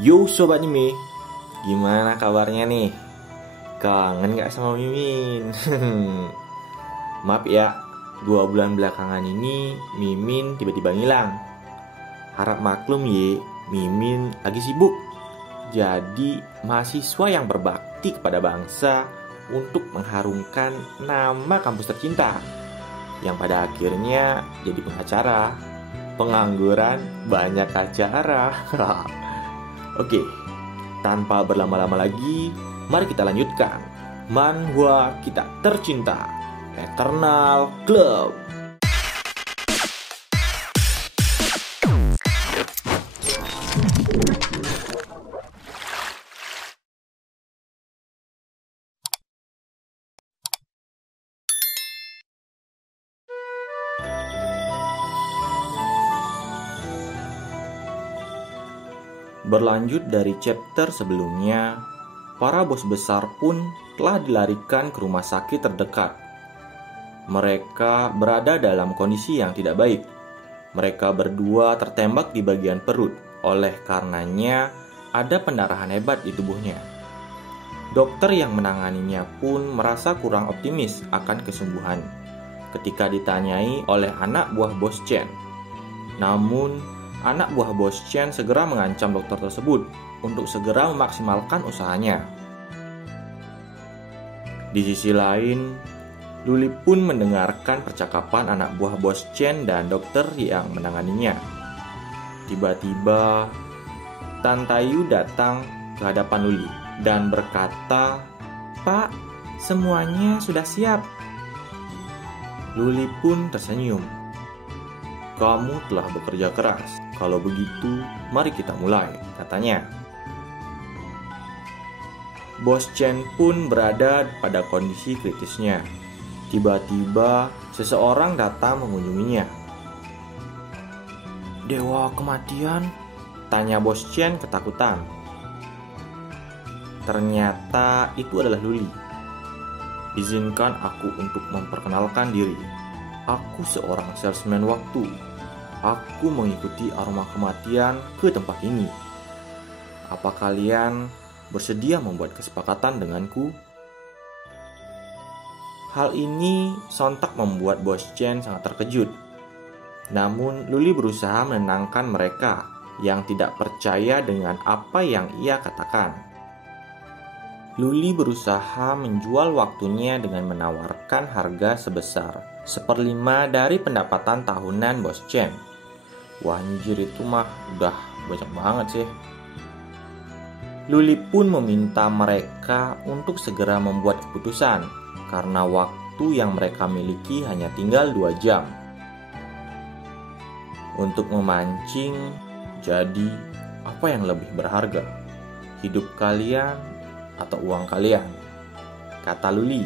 Yo Sobat Mimi, gimana kabarnya nih? Kangen gak sama Mimin? Maaf ya, 2 bulan belakangan ini Mimin tiba-tiba ngilang. Harap maklum ye, Mimin lagi sibuk. Jadi mahasiswa yang berbakti kepada bangsa untuk mengharumkan nama kampus tercinta, yang pada akhirnya jadi pengacara, pengangguran, banyak acara. Oke, tanpa berlama-lama lagi, mari kita lanjutkan manhwa kita tercinta, Eternal Club. Berlanjut dari chapter sebelumnya, para bos besar pun telah dilarikan ke rumah sakit terdekat. Mereka berada dalam kondisi yang tidak baik. Mereka berdua tertembak di bagian perut, oleh karenanya ada pendarahan hebat di tubuhnya. Dokter yang menanganinya pun merasa kurang optimis akan kesembuhan ketika ditanyai oleh anak buah bos Chen. Namun, anak buah bos Chen segera mengancam dokter tersebut untuk segera memaksimalkan usahanya. Di sisi lain, Luli pun mendengarkan percakapan anak buah bos Chen dan dokter yang menanganinya. Tiba-tiba, Tan Tayu datang ke hadapan Luli dan berkata, "Pak, semuanya sudah siap." Luli pun tersenyum. "Kamu telah bekerja keras. Kalau begitu, mari kita mulai," katanya. Bos Chen pun berada pada kondisi kritisnya. Tiba-tiba, seseorang datang mengunjunginya. "Dewa kematian?" tanya Bos Chen ketakutan. Ternyata itu adalah Luli. "Izinkan aku untuk memperkenalkan diri. Aku seorang salesman waktu. Aku mengikuti aroma kematian ke tempat ini. Apa kalian bersedia membuat kesepakatan denganku?" Hal ini sontak membuat Bos Chen sangat terkejut. Namun Luli berusaha menenangkan mereka yang tidak percaya dengan apa yang ia katakan. Luli berusaha menjual waktunya dengan menawarkan harga sebesar 1/5 dari pendapatan tahunan Bos Chen. Wah, anjir, itu mah udah banyak banget sih. Luli pun meminta mereka untuk segera membuat keputusan karena waktu yang mereka miliki hanya tinggal 2 jam untuk memancing. Jadi, apa yang lebih berharga? Hidup kalian atau uang kalian? Kata Luli.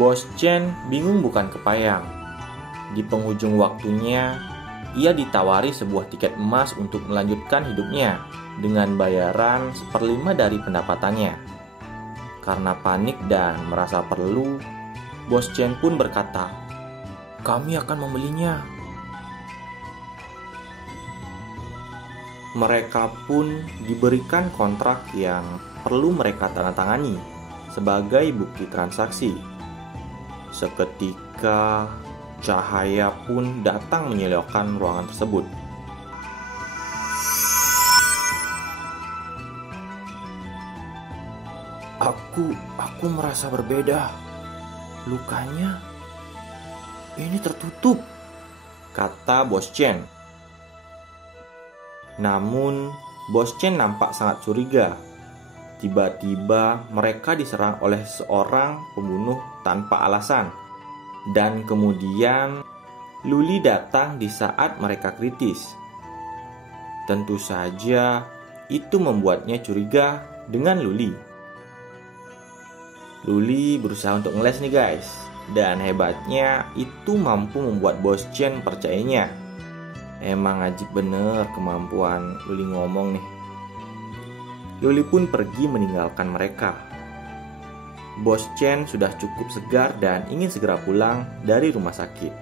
Bos Chen bingung bukan kepayang. Di penghujung waktunya, ia ditawari sebuah tiket emas untuk melanjutkan hidupnya dengan bayaran 1/5 dari pendapatannya. Karena panik dan merasa perlu, Bos Chen pun berkata, "Kami akan membelinya." Mereka pun diberikan kontrak yang perlu mereka tandatangani sebagai bukti transaksi. Seketika, cahaya pun datang menyilaukan ruangan tersebut. Aku merasa berbeda. Lukanya ini tertutup," kata Bos Chen. Namun, Bos Chen nampak sangat curiga. Tiba-tiba mereka diserang oleh seorang pembunuh tanpa alasan. Dan kemudian Luli datang di saat mereka kritis. Tentu saja itu membuatnya curiga dengan Luli. Luli berusaha untuk ngeles nih guys. Dan hebatnya itu mampu membuat Bos Chen percayanya. Emang ajib bener kemampuan Luli ngomong nih. Luli pun pergi meninggalkan mereka. Bos Chen sudah cukup segar dan ingin segera pulang dari rumah sakit.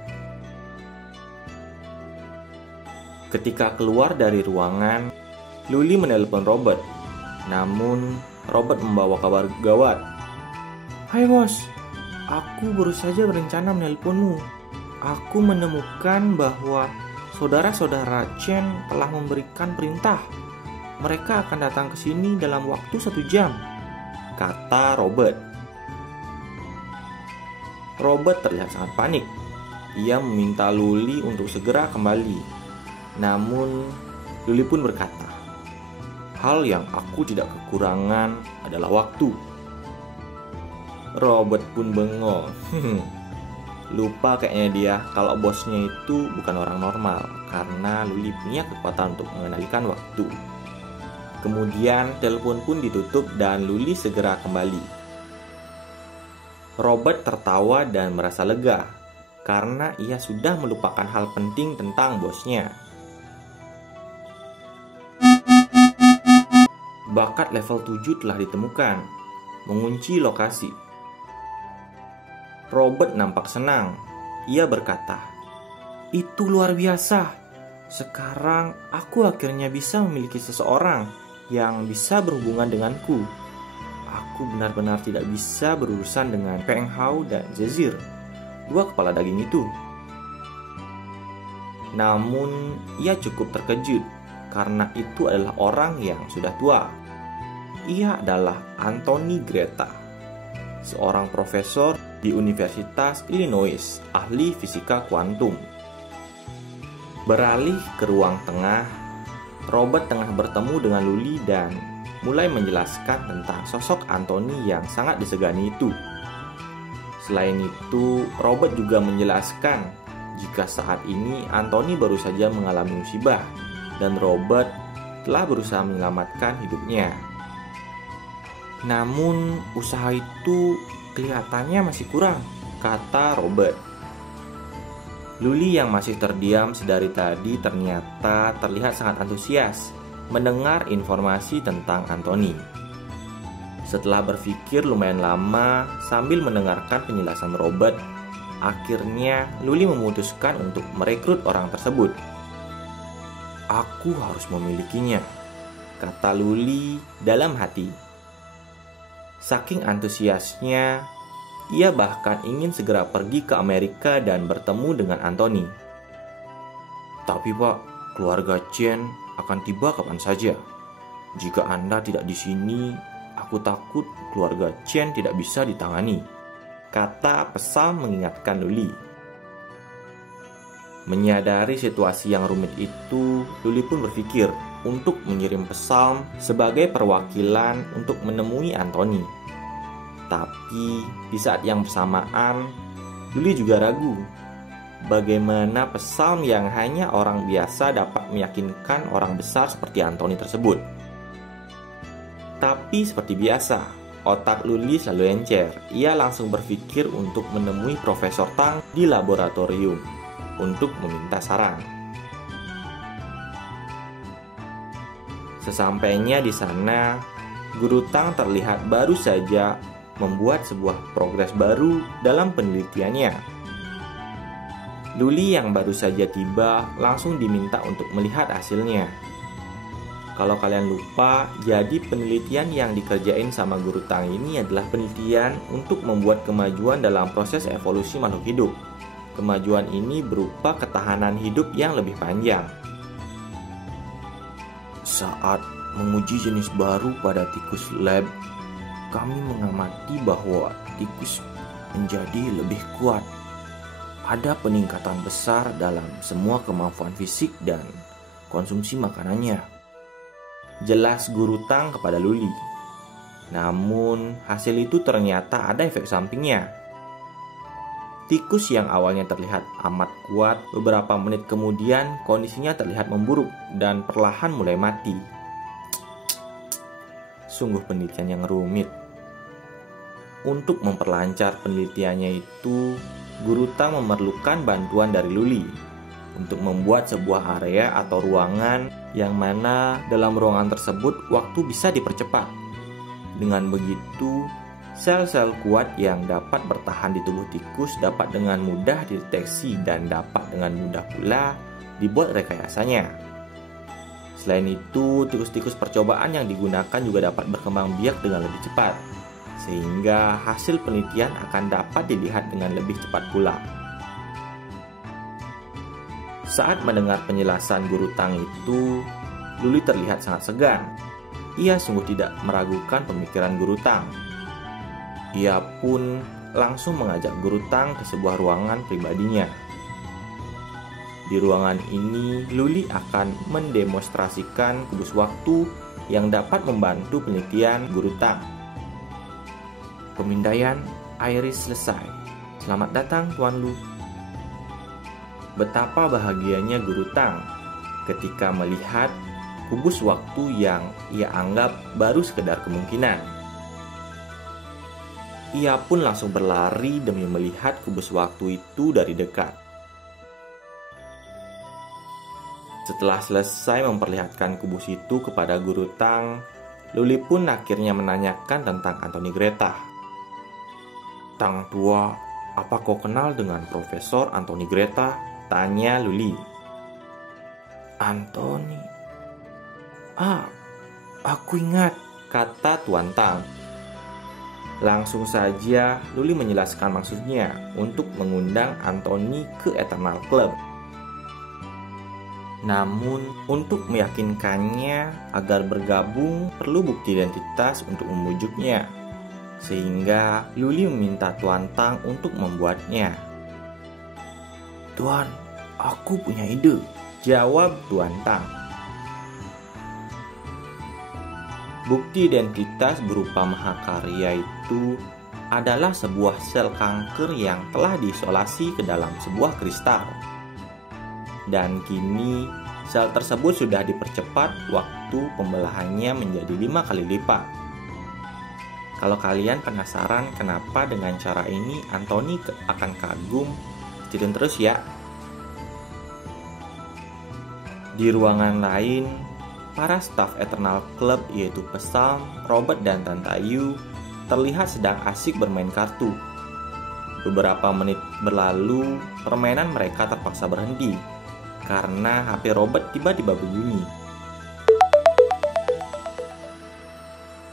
Ketika keluar dari ruangan, Luli menelpon Robert. Namun, Robert membawa kabar gawat. "Hai bos, aku baru saja berencana menelponmu. Aku menemukan bahwa saudara-saudara Chen telah memberikan perintah. Mereka akan datang ke sini dalam waktu 1 jam," kata Robert. Robert terlihat sangat panik. Ia meminta Luli untuk segera kembali. Namun, Luli pun berkata, "Hal yang aku tidak kekurangan adalah waktu." Robert pun bengong. Lupa kayaknya dia kalau bosnya itu bukan orang normal, karena Luli punya kekuatan untuk mengendalikan waktu. Kemudian telepon pun ditutup dan Luli segera kembali. Robert tertawa dan merasa lega karena ia sudah melupakan hal penting tentang bosnya. Bakat level 7 telah ditemukan, mengunci lokasi. Robert nampak senang. Ia berkata, "Itu luar biasa. Sekarang aku akhirnya bisa memiliki seseorang yang bisa berhubungan denganku. Aku benar-benar tidak bisa berurusan dengan Peng Hao dan Zezir, 2 kepala daging itu." Namun, ia cukup terkejut karena itu adalah orang yang sudah tua. Ia adalah Anthony Greta, seorang profesor di Universitas Illinois, ahli fisika kuantum. Beralih ke ruang tengah, Robert tengah bertemu dengan Luli dan mulai menjelaskan tentang sosok Anthony yang sangat disegani itu. Selain itu, Robert juga menjelaskan jika saat ini Anthony baru saja mengalami musibah dan Robert telah berusaha menyelamatkan hidupnya. Namun, usaha itu kelihatannya masih kurang, kata Robert. Luli yang masih terdiam sedari tadi ternyata terlihat sangat antusias mendengar informasi tentang Anthony. Setelah berpikir lumayan lama sambil mendengarkan penjelasan Robert, akhirnya Luli memutuskan untuk merekrut orang tersebut. "Aku harus memilikinya," kata Luli dalam hati. Saking antusiasnya, ia bahkan ingin segera pergi ke Amerika dan bertemu dengan Anthony. "Tapi Pak, keluarga Chen akan tiba kapan saja. Jika Anda tidak di sini, aku takut keluarga Chen tidak bisa ditangani," kata Pesam mengingatkan Luli. Menyadari situasi yang rumit itu, Luli pun berpikir untuk mengirim Pesam sebagai perwakilan untuk menemui Anthony. Tapi di saat yang bersamaan, Luli juga ragu bagaimana Pesam yang hanya orang biasa dapat meyakinkan orang besar seperti Anthony tersebut. Tapi seperti biasa, otak Luli selalu encer. Ia langsung berpikir untuk menemui Profesor Tang di laboratorium untuk meminta saran. Sesampainya di sana, Guru Tang terlihat baru saja membuat sebuah progres baru dalam penelitiannya. Luli yang baru saja tiba langsung diminta untuk melihat hasilnya. Kalau kalian lupa, jadi penelitian yang dikerjain sama Guru Tang ini adalah penelitian untuk membuat kemajuan dalam proses evolusi makhluk hidup. Kemajuan ini berupa ketahanan hidup yang lebih panjang. Saat menguji jenis baru pada tikus lab, kami mengamati bahwa tikus menjadi lebih kuat. Ada peningkatan besar dalam semua kemampuan fisik dan konsumsi makanannya, jelas Guru Tang kepada Luli. Namun, hasil itu ternyata ada efek sampingnya. Tikus yang awalnya terlihat amat kuat, beberapa menit kemudian kondisinya terlihat memburuk dan perlahan mulai mati. Sungguh penelitian yang rumit. Untuk memperlancar penelitiannya itu, Guru Tang memerlukan bantuan dari Luli untuk membuat sebuah area atau ruangan yang mana dalam ruangan tersebut waktu bisa dipercepat. Dengan begitu, sel-sel kuat yang dapat bertahan di tubuh tikus dapat dengan mudah dideteksi dan dapat dengan mudah pula dibuat rekayasanya. Selain itu, tikus-tikus percobaan yang digunakan juga dapat berkembang biak dengan lebih cepat, sehingga hasil penelitian akan dapat dilihat dengan lebih cepat pula. Saat mendengar penjelasan guru Tang itu, Luli terlihat sangat segan. Ia sungguh tidak meragukan pemikiran guru Tang. Ia pun langsung mengajak guru Tang ke sebuah ruangan pribadinya. Di ruangan ini, Luli akan mendemonstrasikan kubus waktu yang dapat membantu penelitian guru Tang. Pemindaian Iris selesai. Selamat datang, Tuan Lu. Betapa bahagianya guru Tang ketika melihat kubus waktu yang ia anggap baru sekedar kemungkinan. Ia pun langsung berlari demi melihat kubus waktu itu dari dekat. Setelah selesai memperlihatkan kubus itu kepada guru Tang, Luli pun akhirnya menanyakan tentang Anthony Greta. "Tang tua, apa kau kenal dengan Profesor Anthony Greta?" tanya Luli. "Anthony? Aku ingat," kata Tuan Tang. Langsung saja Luli menjelaskan maksudnya untuk mengundang Anthony ke Eternal Club. Namun, untuk meyakinkannya agar bergabung perlu bukti identitas untuk membujuknya. Sehingga Luli meminta Tuan Tang untuk membuatnya. "Tuan, aku punya ide," jawab Tuan Tang. Bukti identitas berupa mahakarya itu adalah sebuah sel kanker yang telah diisolasi ke dalam sebuah kristal. Dan kini sel tersebut sudah dipercepat waktu pembelahannya menjadi 5 kali lipat. Kalau kalian penasaran kenapa dengan cara ini Anthony akan kagum, ikutin terus ya. Di ruangan lain, para staf Eternal Club yaitu Psalm, Robert, dan Tante Ayu terlihat sedang asik bermain kartu. Beberapa menit berlalu, permainan mereka terpaksa berhenti karena HP Robert tiba-tiba berbunyi.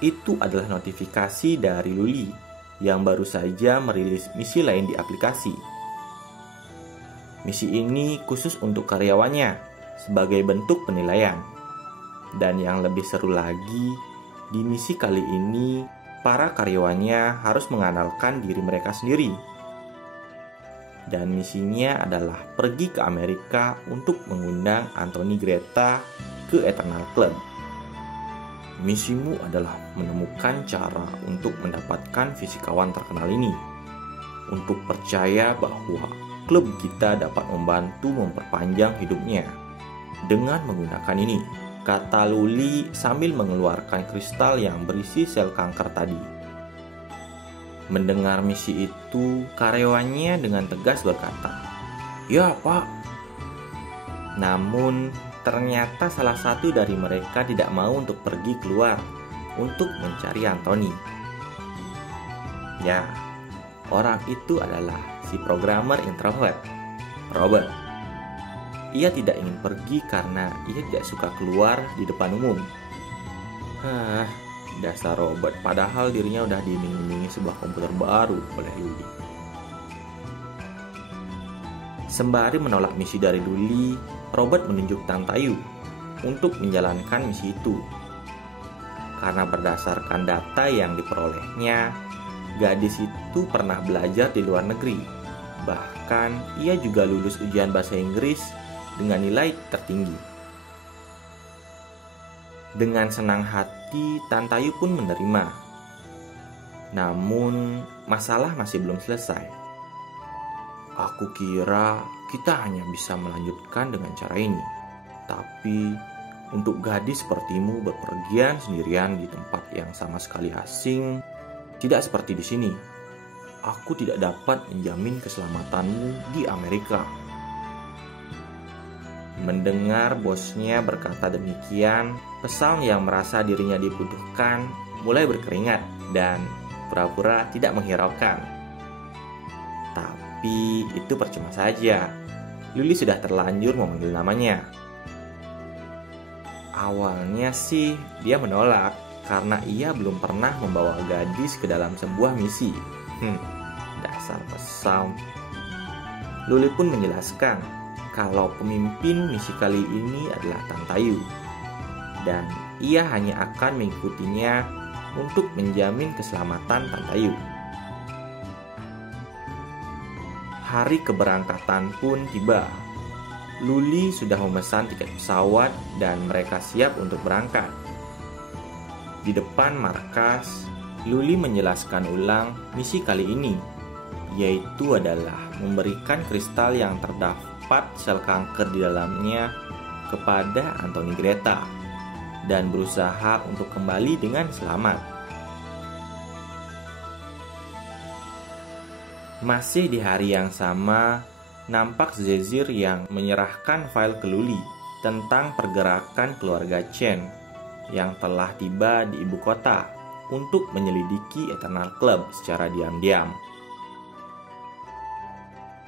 Itu adalah notifikasi dari Luli yang baru saja merilis misi lain di aplikasi. Misi ini khusus untuk karyawannya sebagai bentuk penilaian. Dan yang lebih seru lagi, di misi kali ini, para karyawannya harus mengandalkan diri mereka sendiri. Dan misinya adalah pergi ke Amerika untuk mengundang Anthony Greta ke Eternal Club. Misimu adalah menemukan cara untuk mendapatkan fisikawan terkenal ini, untuk percaya bahwa klub kita dapat membantu memperpanjang hidupnya dengan menggunakan ini, kata Luli sambil mengeluarkan kristal yang berisi sel kanker tadi. Mendengar misi itu, karyawannya dengan tegas berkata, "Ya, Pak." Namun, ternyata salah satu dari mereka tidak mau untuk pergi keluar untuk mencari Anthony. Ya, orang itu adalah si programmer introvert, Robert. Ia tidak ingin pergi karena ia tidak suka keluar di depan umum. Dasar Robert, padahal dirinya udah diiming-imingi sebuah komputer baru oleh Luli. Sembari menolak misi dari Luli, Robert menunjuk Tante Ayu untuk menjalankan misi itu. Karena berdasarkan data yang diperolehnya, gadis itu pernah belajar di luar negeri. Bahkan ia juga lulus ujian bahasa Inggris dengan nilai tertinggi. Dengan senang hati, Tante Ayu pun menerima. Namun, masalah masih belum selesai. "Aku kira kita hanya bisa melanjutkan dengan cara ini. Tapi, untuk gadis sepertimu berpergian sendirian di tempat yang sama sekali asing, tidak seperti di sini. Aku tidak dapat menjamin keselamatanmu di Amerika." Mendengar bosnya berkata demikian, Psalm yang merasa dirinya dibutuhkan mulai berkeringat dan pura-pura tidak menghiraukan. Tapi itu percuma saja. Luli sudah terlanjur memanggil namanya. Awalnya sih dia menolak karena ia belum pernah membawa gadis ke dalam sebuah misi. Dasar pesam. Luli pun menjelaskan kalau pemimpin misi kali ini adalah Tantayu, dan ia hanya akan mengikutinya untuk menjamin keselamatan Tantayu. Hari keberangkatan pun tiba. Luli sudah memesan tiket pesawat dan mereka siap untuk berangkat. Di depan markas, Luli menjelaskan ulang misi kali ini, yaitu adalah memberikan kristal yang terdapat sel kanker di dalamnya kepada Anthony Greta dan berusaha untuk kembali dengan selamat. Masih di hari yang sama, nampak Zezir yang menyerahkan file ke Luli tentang pergerakan keluarga Chen yang telah tiba di ibu kota untuk menyelidiki Eternal Club secara diam-diam.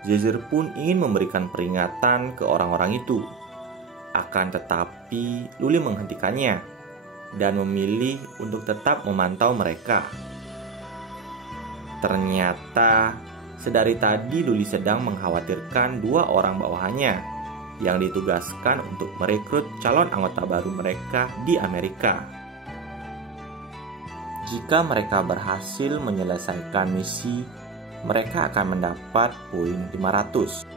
Zezir pun ingin memberikan peringatan ke orang-orang itu. Akan tetapi, Luli menghentikannya dan memilih untuk tetap memantau mereka. Ternyata, sedari tadi Luli sedang mengkhawatirkan dua orang bawahannya yang ditugaskan untuk merekrut calon anggota baru mereka di Amerika. Jika mereka berhasil menyelesaikan misi, mereka akan mendapat poin 500.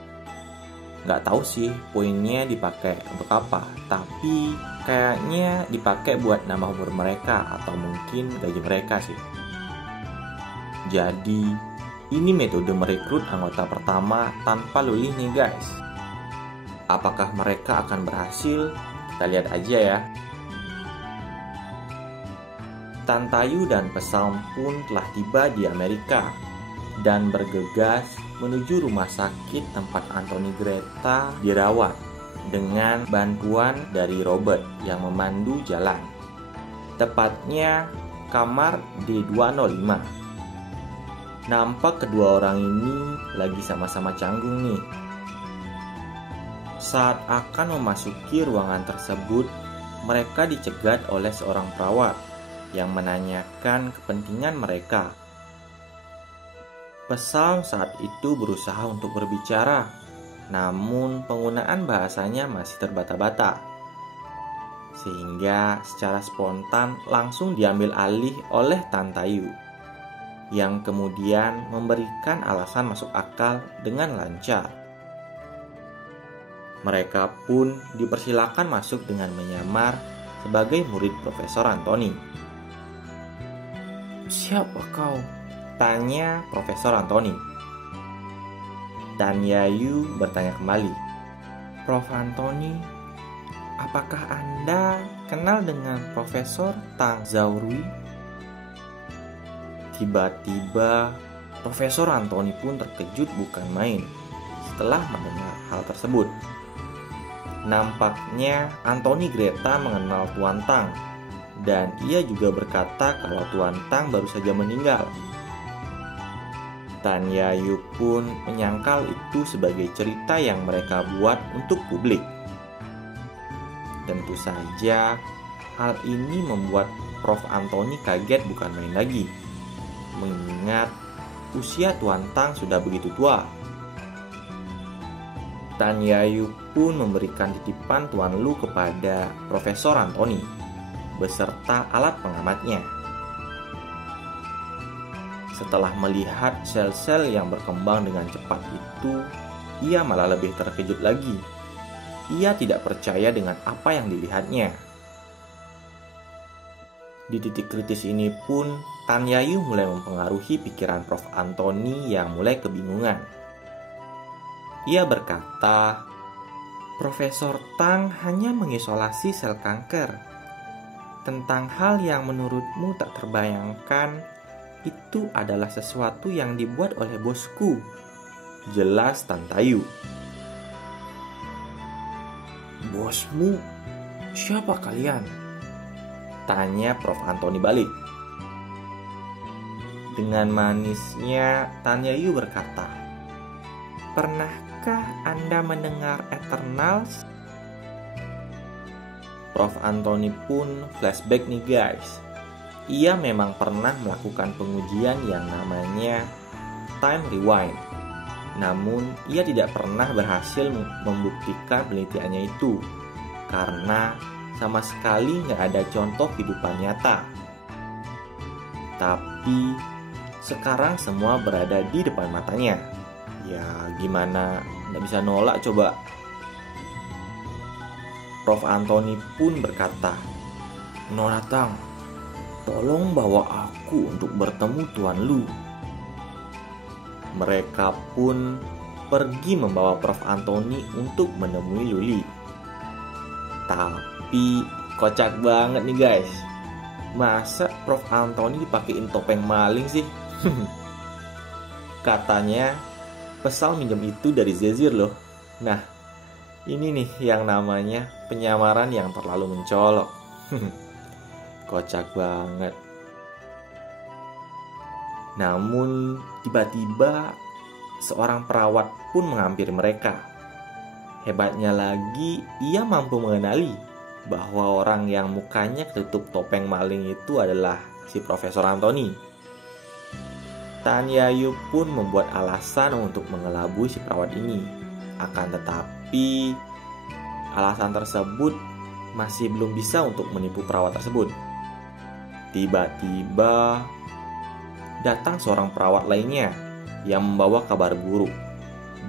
Nggak tahu sih poinnya dipakai untuk apa, tapi kayaknya dipakai buat nambah umur mereka atau mungkin gaji mereka sih. Jadi, ini metode merekrut anggota pertama tanpa Luli nih guys. Apakah mereka akan berhasil? Kita lihat aja ya. Tantayu dan Pesalm pun telah tiba di Amerika dan bergegas menuju rumah sakit tempat Anthony Greta dirawat dengan bantuan dari Robert yang memandu jalan. Tepatnya kamar D205. Nampak kedua orang ini lagi sama-sama canggung nih. Saat akan memasuki ruangan tersebut, mereka dicegat oleh seorang perawat yang menanyakan kepentingan mereka. Pesalm saat itu berusaha untuk berbicara, namun penggunaan bahasanya masih terbata-bata. Sehingga secara spontan langsung diambil alih oleh Tantayu, yang kemudian memberikan alasan masuk akal dengan lancar. Mereka pun dipersilakan masuk dengan menyamar sebagai murid Profesor Anthony. "Siapa kau?" tanya Profesor Anthony. Dan Yayu bertanya kembali, "Prof Anthony, apakah Anda kenal dengan Profesor Tang Zaorui?" Tiba-tiba, Profesor Anthony pun terkejut bukan main setelah mendengar hal tersebut. Nampaknya Anthony Greta mengenal Tuan Tang, dan ia juga berkata kalau Tuan Tang baru saja meninggal. Tan Yayu pun menyangkal itu sebagai cerita yang mereka buat untuk publik. Tentu saja, hal ini membuat Prof Anthony kaget bukan main lagi, mengingat usia Tuan Tang sudah begitu tua. Tan Yayu pun memberikan titipan Tuan Lu kepada Profesor Anthony beserta alat pengamatnya. Setelah melihat sel-sel yang berkembang dengan cepat itu, ia malah lebih terkejut lagi. Ia tidak percaya dengan apa yang dilihatnya. Di titik kritis ini pun, Tan Yayu mulai mempengaruhi pikiran Prof Anthony yang mulai kebingungan. Ia berkata, "Profesor Tang hanya mengisolasi sel kanker. Tentang hal yang menurutmu tak terbayangkan, itu adalah sesuatu yang dibuat oleh bosku," jelas Tantayu. "Bosmu? Siapa kalian?" tanya Prof Anthony balik. Dengan manisnya, Tan Yayu berkata, "Pernahkah Pernahkah Anda mendengar Eternals? Prof. Anthony pun flashback nih guys. Ia memang pernah melakukan pengujian yang namanya time rewind. Namun ia tidak pernah berhasil membuktikan penelitiannya itu karena sama sekali nggak ada contoh kehidupan nyata. Tapi sekarang semua berada di depan matanya. Ya gimana, nggak bisa nolak coba. Prof. Anthony pun berkata, "Nona Tang, tolong bawa aku untuk bertemu Tuan Lu." Mereka pun pergi membawa Prof. Anthony untuk menemui Luli. Tapi kocak banget nih guys. Masa Prof. Anthony dipakein topeng maling sih? Katanya Pesal minjem itu dari Zezir loh. Nah, ini nih yang namanya penyamaran yang terlalu mencolok. Kocak banget. Namun tiba-tiba seorang perawat pun menghampiri mereka. Hebatnya lagi, ia mampu mengenali bahwa orang yang mukanya ketutup topeng maling itu adalah si Profesor Anthony. Tan Yayu pun membuat alasan untuk mengelabui si perawat ini. Akan tetapi, alasan tersebut masih belum bisa untuk menipu perawat tersebut. Tiba-tiba datang seorang perawat lainnya yang membawa kabar buruk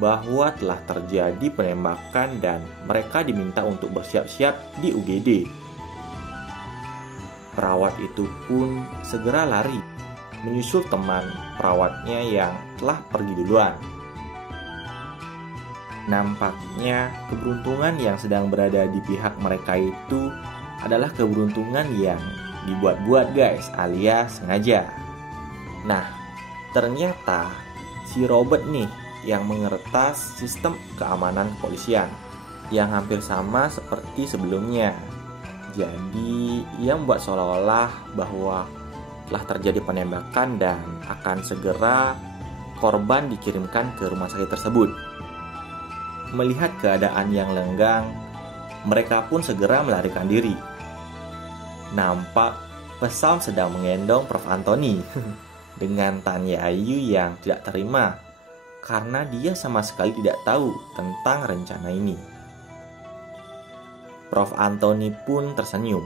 bahwa telah terjadi penembakan dan mereka diminta untuk bersiap-siap di UGD. Perawat itu pun segera lari menyusul teman perawatnya yang telah pergi duluan. Nampaknya keberuntungan yang sedang berada di pihak mereka itu adalah keberuntungan yang dibuat-buat guys, alias sengaja. Nah, ternyata si Robert nih yang mengeretas sistem keamanan kepolisian yang hampir sama seperti sebelumnya. Jadi, ia membuat seolah-olah bahwa telah terjadi penembakan dan akan segera korban dikirimkan ke rumah sakit tersebut. Melihat keadaan yang lenggang, mereka pun segera melarikan diri. Nampak Pesal sedang menggendong Prof. Anthony dengan Tan Yayu yang tidak terima karena dia sama sekali tidak tahu tentang rencana ini. Prof. Anthony pun tersenyum.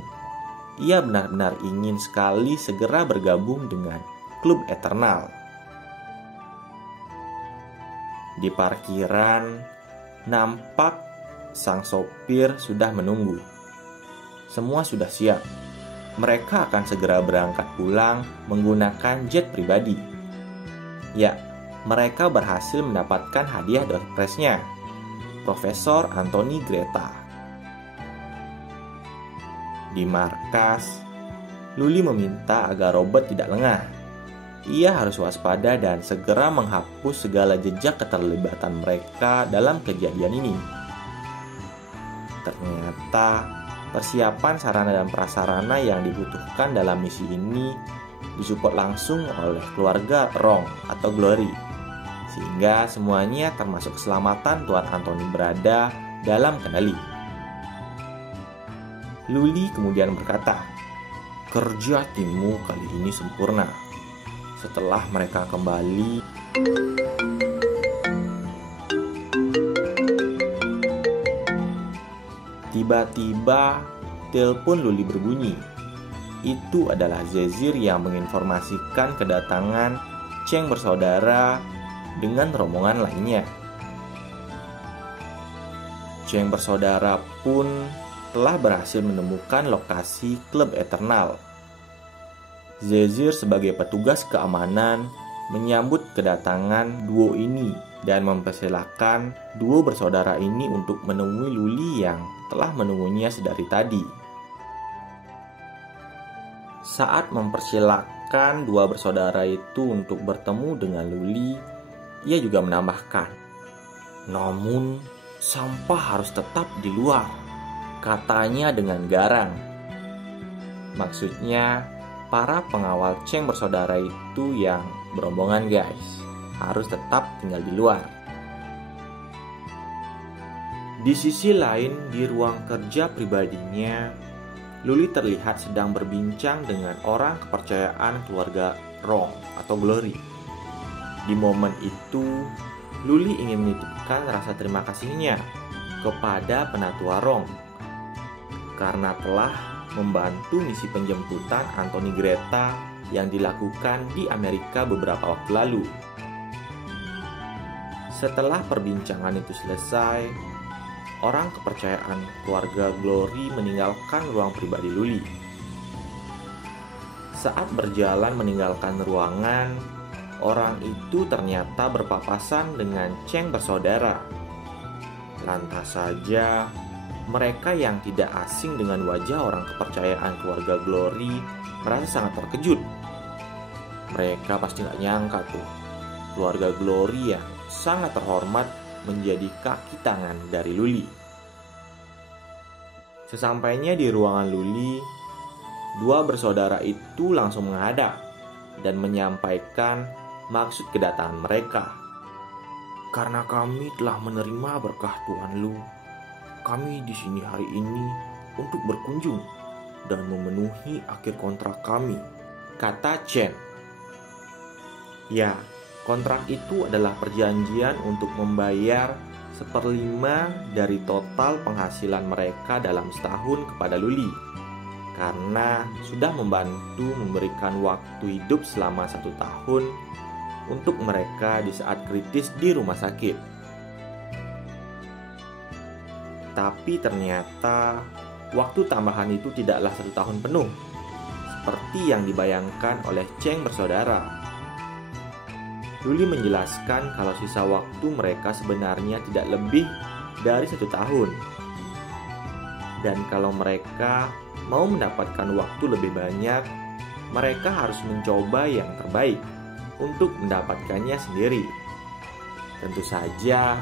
Ia benar-benar ingin sekali segera bergabung dengan klub Eternal. Di parkiran, nampak sang sopir sudah menunggu. Semua sudah siap. Mereka akan segera berangkat pulang menggunakan jet pribadi. Ya, mereka berhasil mendapatkan hadiah door prize-nya, Profesor Anthony Greta. Di markas, Luli meminta agar Robert tidak lengah. Ia harus waspada dan segera menghapus segala jejak keterlibatan mereka dalam kejadian ini. Ternyata, persiapan sarana dan prasarana yang dibutuhkan dalam misi ini disupport langsung oleh keluarga Rong atau Glory. Sehingga semuanya termasuk keselamatan Tuan Anthony berada dalam kendali. Luli kemudian berkata, "Kerja timmu kali ini sempurna." Setelah mereka kembali, tiba-tiba telepon Luli berbunyi. Itu adalah Zezir yang menginformasikan kedatangan Cheng bersaudara dengan rombongan lainnya. Cheng bersaudara pun telah berhasil menemukan lokasi klub Eternal. Zezir sebagai petugas keamanan menyambut kedatangan duo ini dan mempersilahkan duo bersaudara ini untuk menemui Luli yang telah menunggunya sedari tadi. Saat mempersilahkan dua bersaudara itu untuk bertemu dengan Luli, ia juga menambahkan, "Namun, sampah harus tetap di luar," katanya dengan garang. Maksudnya, para pengawal Cheng bersaudara itu yang berombongan guys, harus tetap tinggal di luar. Di sisi lain, di ruang kerja pribadinya, Luli terlihat sedang berbincang dengan orang kepercayaan keluarga Rong atau Glory. Di momen itu, Luli ingin menitipkan rasa terima kasihnya kepada penatua Rong karena telah membantu misi penjemputan Anthony Greta yang dilakukan di Amerika beberapa waktu lalu. Setelah perbincangan itu selesai, orang kepercayaan keluarga Glory meninggalkan ruang pribadi Luli. Saat berjalan meninggalkan ruangan, orang itu ternyata berpapasan dengan Cheng bersaudara. Lantas saja, mereka yang tidak asing dengan wajah orang kepercayaan keluarga Glory merasa sangat terkejut. Mereka pasti gak nyangka tuh, keluarga Glory yang sangat terhormat menjadi kaki tangan dari Luli. Sesampainya di ruangan Luli, dua bersaudara itu langsung menghadap dan menyampaikan maksud kedatangan mereka. Karena kami telah menerima berkah Tuhan Lu, kami di sini hari ini untuk berkunjung dan memenuhi akhir kontrak kami, kata Chen. Ya, kontrak itu adalah perjanjian untuk membayar 1/5 dari total penghasilan mereka dalam setahun kepada Luli, karena sudah membantu memberikan waktu hidup selama 1 tahun untuk mereka di saat kritis di rumah sakit. Tapi ternyata waktu tambahan itu tidaklah 1 tahun penuh, seperti yang dibayangkan oleh Cheng bersaudara. Luli menjelaskan kalau sisa waktu mereka sebenarnya tidak lebih dari 1 tahun. Dan kalau mereka mau mendapatkan waktu lebih banyak, mereka harus mencoba yang terbaik untuk mendapatkannya sendiri. Tentu saja,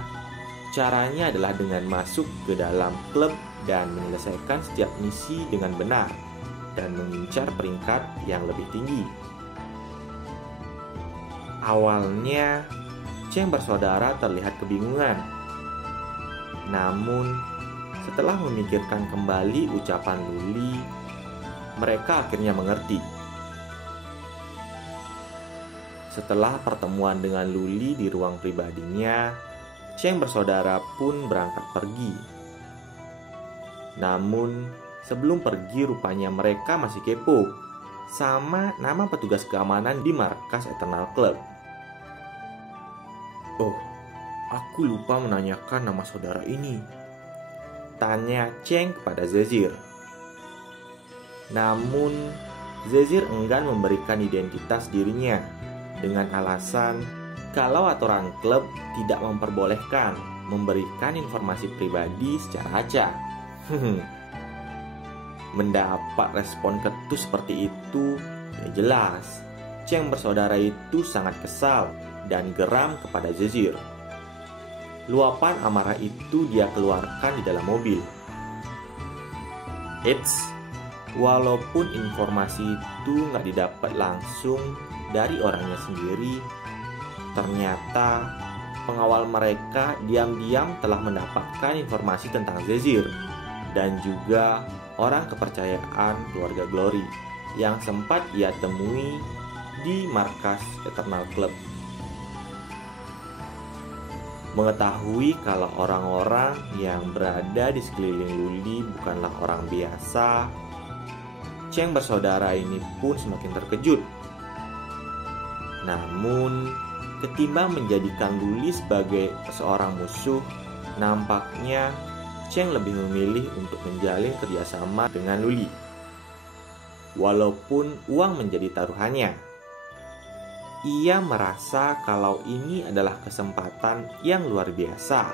caranya adalah dengan masuk ke dalam klub dan menyelesaikan setiap misi dengan benar dan mengincar peringkat yang lebih tinggi. Awalnya, Cheng bersaudara terlihat kebingungan. Namun, setelah memikirkan kembali ucapan Luli, mereka akhirnya mengerti. Setelah pertemuan dengan Luli di ruang pribadinya, Cheng bersaudara pun berangkat pergi. Namun, sebelum pergi rupanya mereka masih kepo sama nama petugas keamanan di markas Eternal Club. Oh, aku lupa menanyakan nama saudara ini, tanya Cheng kepada Zezir. Namun, Zezir enggan memberikan identitas dirinya dengan alasan kalau aturan klub tidak memperbolehkan memberikan informasi pribadi secara acak. Mendapat respon ketus seperti itu, ya jelas Cheng bersaudara itu sangat kesal dan geram kepada Zezir. Luapan amarah itu dia keluarkan di dalam mobil. Eits, walaupun informasi itu nggak didapat langsung dari orangnya sendiri, ternyata pengawal mereka diam-diam telah mendapatkan informasi tentang Zezir dan juga orang kepercayaan keluarga Glory yang sempat ia temui di markas Eternal Club. Mengetahui kalau orang-orang yang berada di sekeliling Luli bukanlah orang biasa, Cheng bersaudara ini pun semakin terkejut. Namun, ketimbang menjadikan Luli sebagai seorang musuh, nampaknya Cheng lebih memilih untuk menjalin kerjasama dengan Luli, walaupun uang menjadi taruhannya. Ia merasa kalau ini adalah kesempatan yang luar biasa